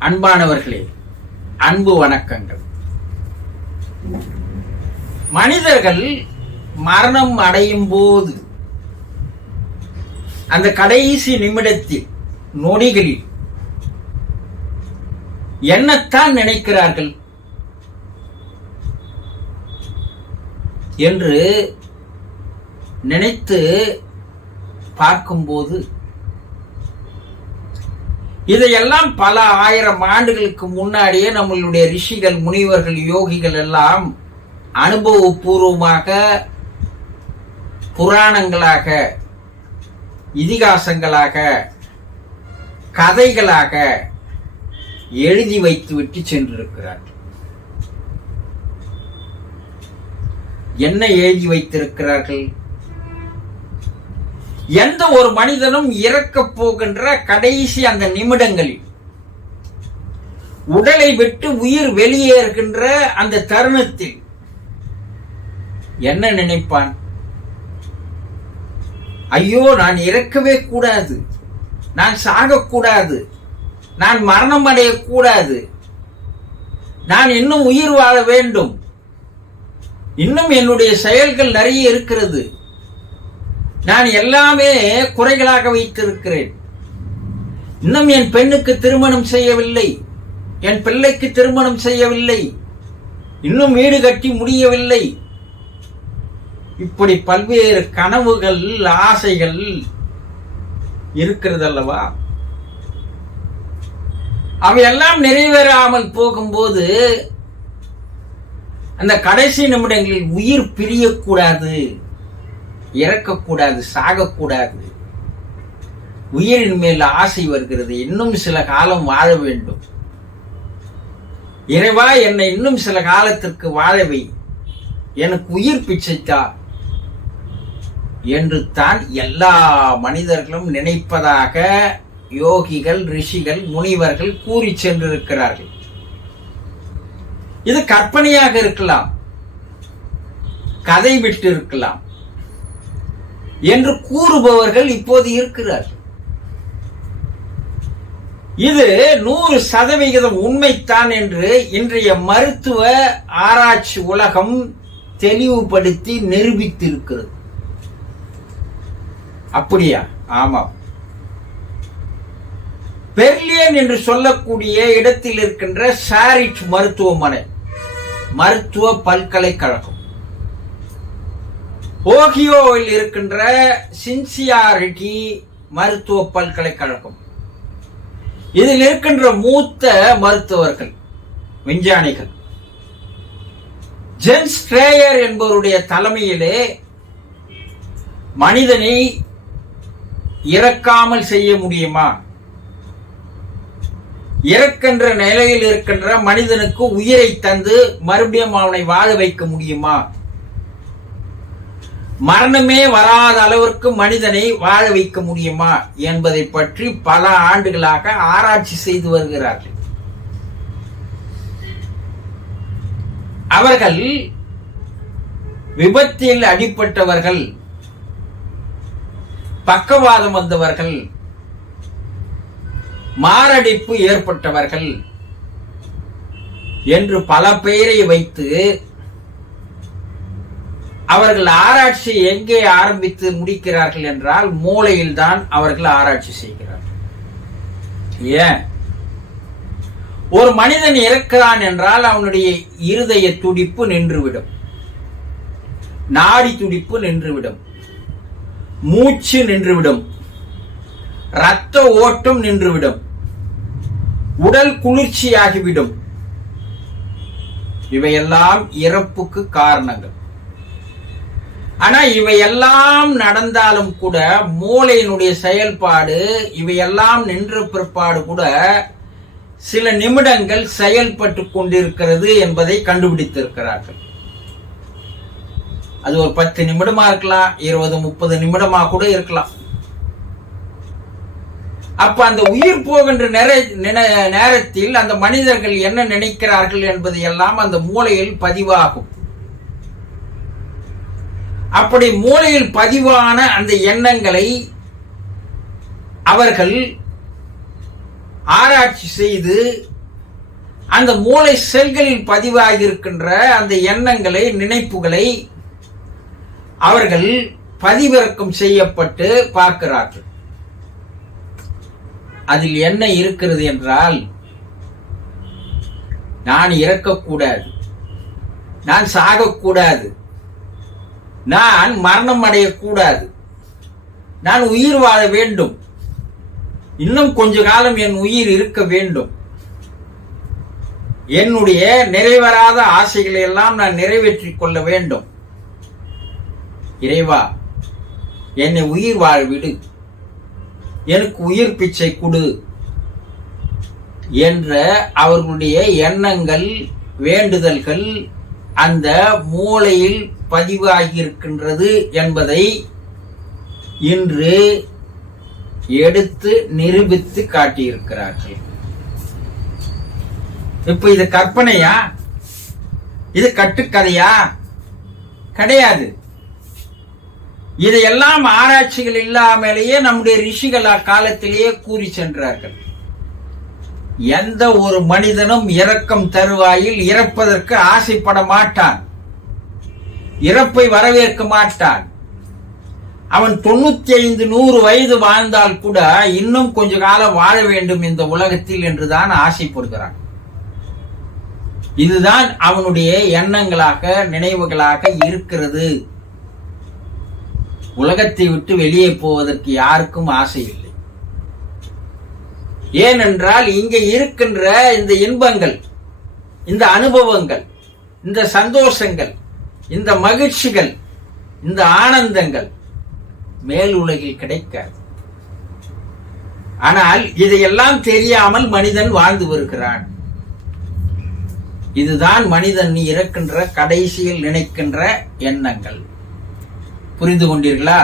அன்பானவர்களே அன்பு வணக்கங்கள். மனிதர்கள் மரணம் அடையும் போது அந்த கடைசி நிமிடத்தில் நொடிகளில் என்னத்தான் நினைக்கிறார்கள்? என்று நினைத்து பார்க்கும்போது இதையெல்லாம் பல ஆயிரம் ஆண்டுகளுக்கு முன்னாடியே நம்மளுடைய ரிஷிகள் முனிவர்கள் யோகிகள் எல்லாம் அனுபவபூர்வமாக புராணங்களாக இதிகாசங்களாக கதைகளாக எழுதி வைத்துவிட்டு சென்றிருக்கிறார்கள். என்ன எழுதி வைத்திருக்கிறார்கள்? எந்த ஒரு மனிதனும் இறக்க போகின்ற கடைசி அந்த நிமிடங்களில் உடலை விட்டு உயிர் வெளியேறுகின்ற அந்த தருணத்தில் என்ன நினைப்பான்? ஐயோ நான் இறக்கவே கூடாது. நான் சாகக்கூடாது. நான் மரணம் அடையக்கூடாது நான் இன்னும் உயிர் வாழ வேண்டும். இன்னும் என்னுடைய செயல்கள் நிறைய இருக்கிறது. நான் எல்லாமே குறைகளாக வைத்திருக்கிறேன். இன்னும் என் பெண்ணுக்கு திருமணம் செய்யவில்லை. என் பிள்ளைக்கு திருமணம் செய்யவில்லை. இன்னும் வீடு கட்டி முடியவில்லை. இப்படி பல்வேறு கனவுகள் ஆசைகள் இருக்கிறதல்லவா? அவையெல்லாம் நிறைவேறாமல் போகும்போது அந்த கடைசி நிமிடங்களில் உயிர் பிரியக்கூடாது. இறக்கக்கூடாது சாகக்கூடாது. உயிரின் மேல் ஆசை வருகிறது இன்னும் சில காலம் வாழ வேண்டும். இறைவா என்னை இன்னும் சில காலத்திற்கு வாழவை எனக்கு உயிர் பிச்சைத்தா என்று தான் எல்லா மனிதர்களும் நினைப்பதாக யோகிகள் ரிஷிகள் முனிவர்கள் கூறி சென்றிருக்கிறார்கள். இது கற்பனையாக இருக்கலாம். கதை விட்டு இருக்கலாம் என்று கூறுபவர்கள் இப்போது இருக்கிறார்கள். இது நூறு சதவிகிதம் உண்மைத்தான் என்று இன்றைய மருத்துவ ஆராய்ச்சி உலகம் தெளிவுபடுத்தி நிரூபித்திருக்கிறது. அப்படியா? ஆமாம். பெர்லியன் என்று சொல்லக்கூடிய இடத்தில் இருக்கின்ற சாரிட் மருத்துவமனை மருத்துவ பல்கலைக்கழகம். ஓகியோவில் இருக்கின்ற சின்சியாரிட்டி மருத்துவ பல்கலைக்கழகம். இதில் இருக்கின்ற மூத்த மருத்துவர்கள் விஞ்ஞானிகள். ஜென்ஸ் ஸ்ட்ரேயர் என்பவருடைய தலைமையிலே மனிதனை இறக்காமல் செய்ய முடியுமா? இறக்கின்ற நிலையில் இருக்கின்ற மனிதனுக்கு உயிரை தந்து மறுபடியும் அவனை வாழ வைக்க முடியுமா? மரணமே வராத அளவிற்கு மனிதனை வாழ வைக்க முடியுமா என்பதை பற்றி பல ஆண்டுகளாக ஆராய்ச்சி செய்து வருகிறார்கள். அவர்கள் விபத்தில் அடிப்பட்டவர்கள் பக்கவாதம் வந்தவர்கள் மாரடைப்பு ஏற்பட்டவர்கள் என்று பல பெயரை வைத்து அவர்கள் ஆராய்ச்சி எங்கே ஆரம்பித்து முடிக்கிறார்கள் என்றால் மூளையில் தான் அவர்கள் ஆராய்ச்சி செய்கிறார்கள். ஏன்? ஒரு மனிதன் இறக்கிறான் என்றால் அவனுடைய இருதய துடிப்பு நின்றுவிடும். நாடி துடிப்பு நின்றுவிடும். மூச்சு நின்றுவிடும். ரத்த ஓட்டம் நின்றுவிடும். உடல் குளிர்ச்சியாகிவிடும். இவையெல்லாம் இறப்புக்கு காரணங்கள். ஆனா இவையெல்லாம் நடந்தாலும் கூட மூளையினுடைய செயல்பாடு இவையெல்லாம் நின்ற பிற்பாடு கூட சில நிமிடங்கள் செயல்பட்டு கொண்டிருக்கிறது என்பதை கண்டுபிடித்திருக்கிறார்கள். அது ஒரு பத்து நிமிடமா இருக்கலாம் இருபது முப்பது நிமிடமா கூட இருக்கலாம். அப்ப அந்த உயிர் போகின்ற நேரத்தில் அந்த மனிதர்கள் என்ன நினைக்கிறார்கள் என்பது எல்லாம் அந்த மூளையில் பதிவாகும். அப்படி மூளையில் பதிவான அந்த எண்ணங்களை அவர்கள் ஆராய்ச்சி செய்து அந்த மூளை செல்களில் பதிவாகியிருக்கின்ற அந்த எண்ணங்களை நினைப்புகளை அவர்கள் பதிவிறக்கம் செய்யப்பட்டு பார்க்கிறார்கள். அதில் என்ன இருக்கிறது என்றால் நான் இறக்கக்கூடாது. நான் சாகக்கூடாது. நான் மரணம் அடையக்கூடாது. நான் உயிர் வாழ வேண்டும். இன்னும் கொஞ்ச காலம் என் உயிர் இருக்க வேண்டும். என்னுடைய நிறைவராத ஆசைகளை எல்லாம் நான் நிறைவேற்றிக் கொள்ள வேண்டும். இறைவா என்னை உயிர் வாழ விடு எனக்கு உயிர் பிச்சை கொடு என்ற அவர்களுடைய எண்ணங்கள் வேண்டுதல்கள் அந்த மூளையில் பதிவாகியிருக்கின்றது என்பதை இன்று எடுத்து நிரூபித்து காட்டியிருக்கிறார்கள். இப்ப இது கற்பனையா? இது கட்டுக்கதையா? கிடையாது. இதையெல்லாம் ஆராய்ச்சிகள் இல்லாமலேயே நம்முடைய ரிஷிகள் அக்காலத்திலேயே கூறி சென்றார்கள். எந்த ஒரு மனிதனும் இறக்கம் தருவாயில் இறப்பதற்கு ஆசைப்பட மாட்டான். இறப்பை வரவேற்க மாட்டான். அவன் தொண்ணூத்தி ஐந்து நூறு வயது வாழ்ந்தால் கூட இன்னும் கொஞ்ச காலம் வாழ வேண்டும் இந்த உலகத்தில் என்றுதான் ஆசைப்படுகிறான். இதுதான் அவனுடைய எண்ணங்களாக நினைவுகளாக இருக்கிறது. உலகத்தை விட்டு வெளியே போவதற்கு யாருக்கும் ஆசை இல்லை. ஏனென்றால் இங்கே இருக்கின்ற இந்த இன்பங்கள் இந்த அனுபவங்கள் இந்த சந்தோஷங்கள் இந்த மகிழ்ச்சிகள் இந்த ஆனந்தங்கள் மேல் உலகில் கிடைக்காது. ஆனால் இதையெல்லாம் தெரியாமல் மனிதன் வாழ்ந்து வருகிறான். இதுதான் மனிதன் இறக்கின்ற கடைசியில் நினைக்கின்ற எண்ணங்கள். புரிந்து கொண்டீர்களா?